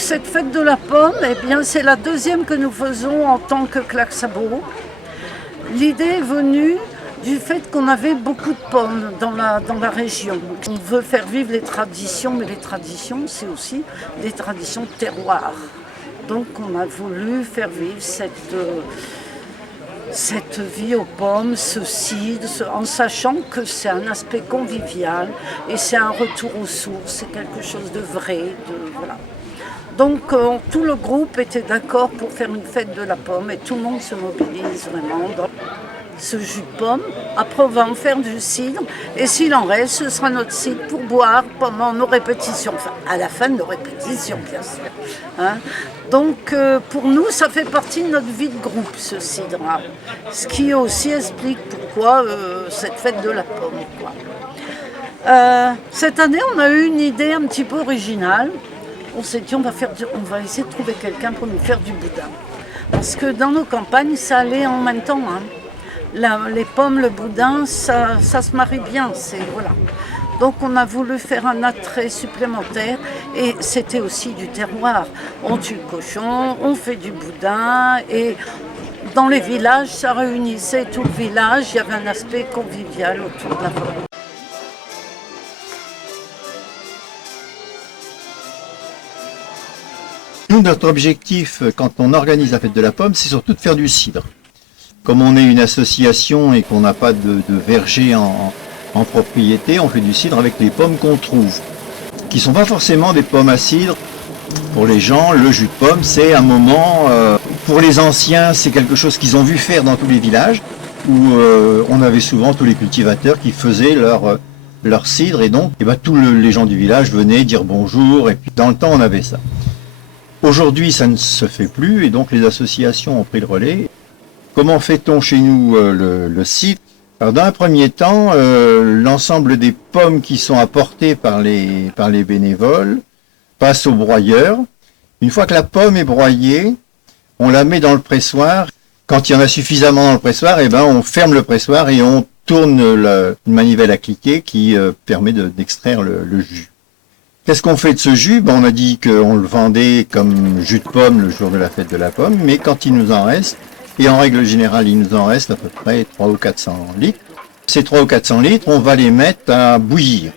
cette fête de la pomme, eh bien, c'est la deuxième que nous faisons en tant que Claxabo. L'idée est venue du fait qu'on avait beaucoup de pommes dans la région. On veut faire vivre les traditions, mais les traditions, c'est aussi des traditions de terroir. Donc on a voulu faire vivre cette vie aux pommes, ce cidre, en sachant que c'est un aspect convivial et c'est un retour aux sources, c'est quelque chose de vrai. Voilà. Donc tout le groupe était d'accord pour faire une fête de la pomme et tout le monde se mobilise vraiment dans ce jus de pomme. Après on va en faire du cidre et s'il en reste, ce sera notre cidre pour boire pendant nos répétitions, enfin à la fin de nos répétitions bien sûr. Hein. Donc pour nous ça fait partie de notre vie de groupe ce cidre-là, ce qui aussi explique pourquoi cette fête de la pomme. Quoi. Cette année on a eu une idée un petit peu originale. On s'est dit on va essayer de trouver quelqu'un pour nous faire du boudin. Parce que dans nos campagnes, ça allait en même temps. Hein. Les pommes, le boudin, ça se marie bien. Voilà. Donc on a voulu faire un attrait supplémentaire et c'était aussi du terroir. On tue le cochon, on fait du boudin et dans les villages, ça réunissait tout le village. Il y avait un aspect convivial autour de la pomme. Nous, notre objectif, quand on organise la fête de la pomme, c'est surtout de faire du cidre. Comme on est une association et qu'on n'a pas de verger en propriété, on fait du cidre avec les pommes qu'on trouve, qui ne sont pas forcément des pommes à cidre. Pour les gens, le jus de pomme, c'est un moment, pour les anciens, c'est quelque chose qu'ils ont vu faire dans tous les villages, où on avait souvent tous les cultivateurs qui faisaient leur cidre, et donc tous les gens du village venaient dire bonjour, et puis dans le temps, on avait ça. Aujourd'hui, ça ne se fait plus et donc les associations ont pris le relais. Comment fait-on chez nous le cidre? Alors, dans un premier temps, l'ensemble des pommes qui sont apportées par les bénévoles passe au broyeur. Une fois que la pomme est broyée, on la met dans le pressoir. Quand il y en a suffisamment dans le pressoir, on ferme le pressoir et on tourne une manivelle à cliquer qui permet d'extraire le jus. Qu'est-ce qu'on fait de ce jus? On a dit qu'on le vendait comme jus de pomme le jour de la fête de la pomme, mais quand il nous en reste, et en règle générale il nous en reste à peu près 300 ou 400 litres, ces 300 ou 400 litres, on va les mettre à bouillir.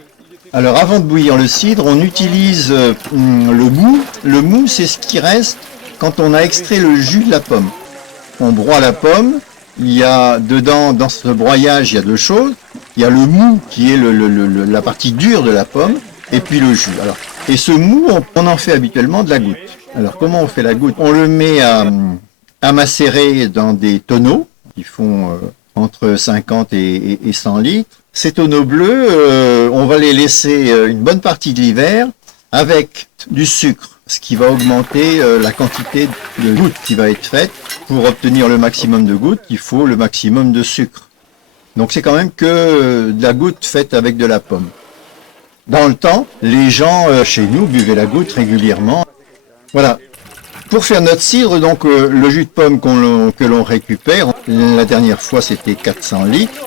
Alors avant de bouillir le cidre, on utilise le mou. Le mou, c'est ce qui reste quand on a extrait le jus de la pomme. On broie la pomme, il y a dedans, dans ce broyage, il y a deux choses. Il y a le mou qui est la partie dure de la pomme, et puis le jus. Alors, et ce mou, on en fait habituellement de la goutte. Alors comment on fait la goutte? On le met à macérer dans des tonneaux qui font entre 50 et 100 litres. Ces tonneaux bleus, on va les laisser une bonne partie de l'hiver avec du sucre, ce qui va augmenter la quantité de gouttes qui va être faite. Pour obtenir le maximum de gouttes, il faut le maximum de sucre. Donc c'est quand même que de la goutte faite avec de la pomme. Dans le temps, les gens chez nous buvaient la goutte régulièrement. Voilà. Pour faire notre cidre, donc le jus de pomme que l'on récupère, la dernière fois c'était 400 litres.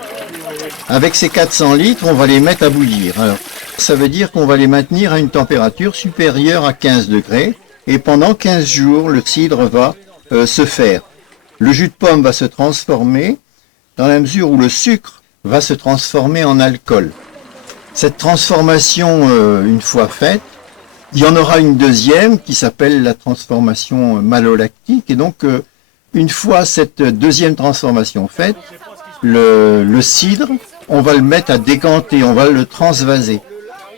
Avec ces 400 litres, on va les mettre à bouillir. Alors, ça veut dire qu'on va les maintenir à une température supérieure à 15 degrés. Et pendant 15 jours, le cidre va se faire. Le jus de pomme va se transformer dans la mesure où le sucre va se transformer en alcool. Cette transformation, une fois faite, il y en aura une deuxième qui s'appelle la transformation malolactique. Et donc, une fois cette deuxième transformation faite, le cidre, on va le mettre à décanter, on va le transvaser.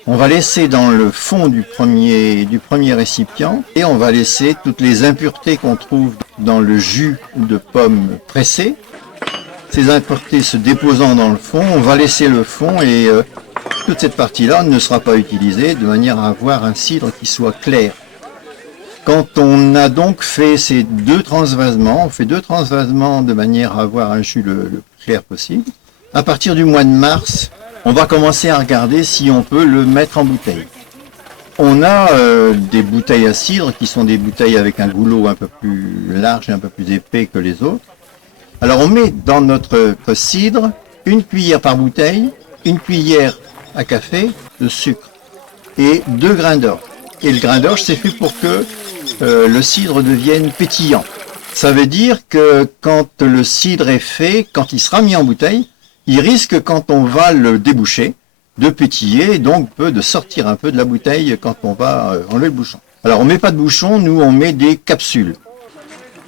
On va laisser dans le fond du premier récipient et on va laisser toutes les impuretés qu'on trouve dans le jus de pomme pressé. Ces impuretés se déposant dans le fond, on va laisser le fond et toute cette partie-là ne sera pas utilisée de manière à avoir un cidre qui soit clair. Quand on a donc fait ces deux transvasements, on fait deux transvasements de manière à avoir un jus le plus clair possible. À partir du mois de mars, on va commencer à regarder si on peut le mettre en bouteille. On a des bouteilles à cidre qui sont des bouteilles avec un goulot un peu plus large et un peu plus épais que les autres. Alors on met dans notre cidre une cuillère par bouteille, une cuillère à café de sucre et 2 grains d'orge. Et le grain d'orge, c'est fait pour que le cidre devienne pétillant. Ça veut dire que quand le cidre est fait, quand il sera mis en bouteille, il risque, quand on va le déboucher, de pétiller, et donc de sortir un peu de la bouteille quand on va enlever le bouchon. Alors on met pas de bouchon, nous on met des capsules.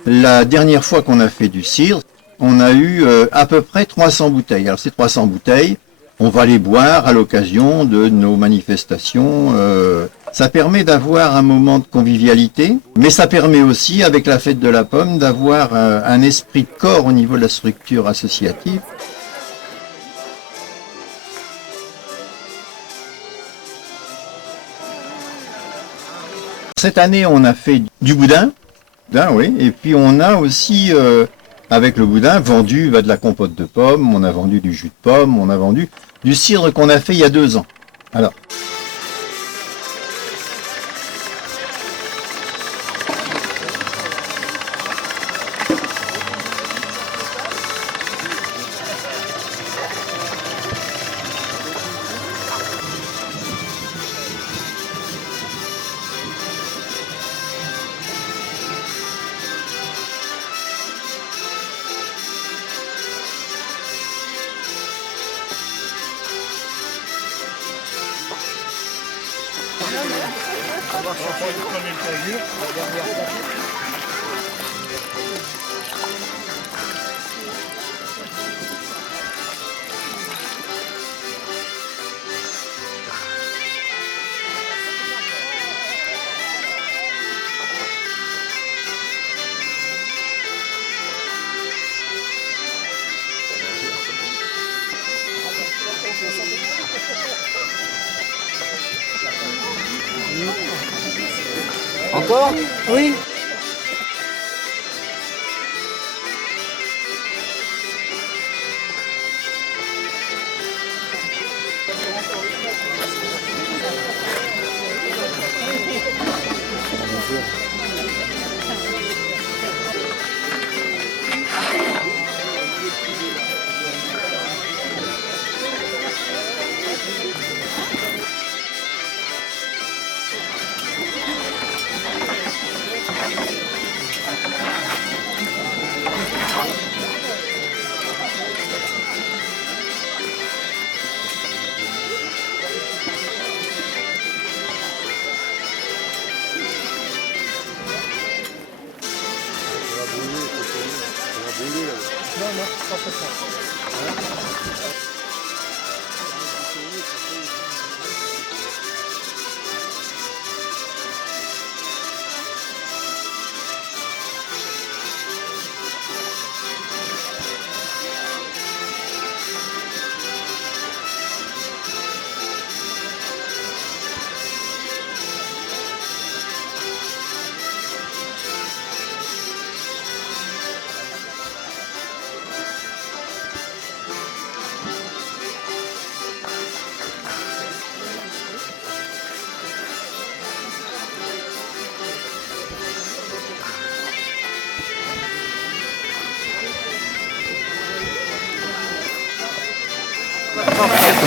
La dernière fois qu'on a fait du cidre, on a eu à peu près 300 bouteilles. Alors ces 300 bouteilles, on va les boire à l'occasion de nos manifestations. Ça permet d'avoir un moment de convivialité, mais ça permet aussi, avec la fête de la pomme, d'avoir un esprit de corps au niveau de la structure associative. Cette année, on a fait du boudin, oui, et puis on a aussi, avec le boudin, vendu de la compote de pommes, on a vendu du jus de pomme, on a vendu du cidre qu'on a fait il y a 2 ans. Alors, encore? Oui.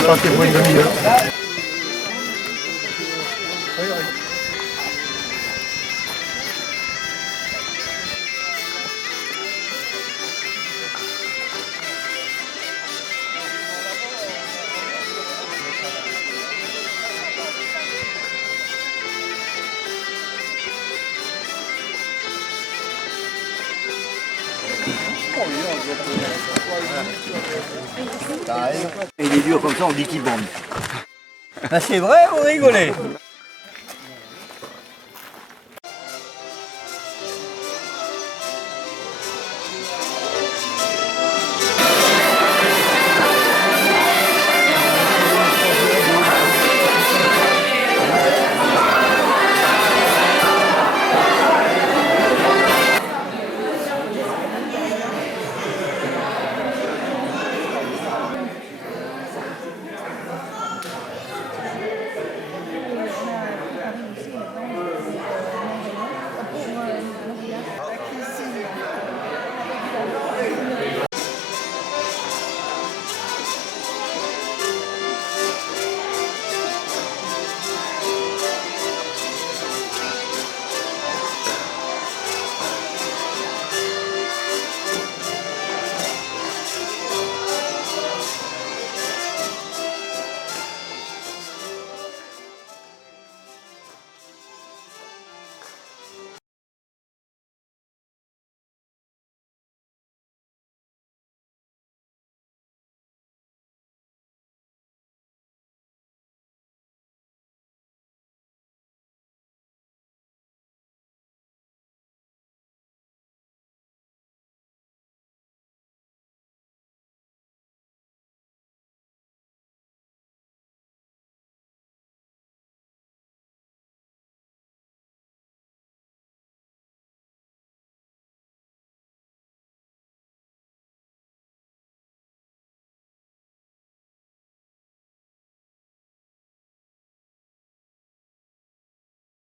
partez pour une demi-heure. Il est dur comme ça, on dit qu'il bombe. C'est vrai, vous rigolez?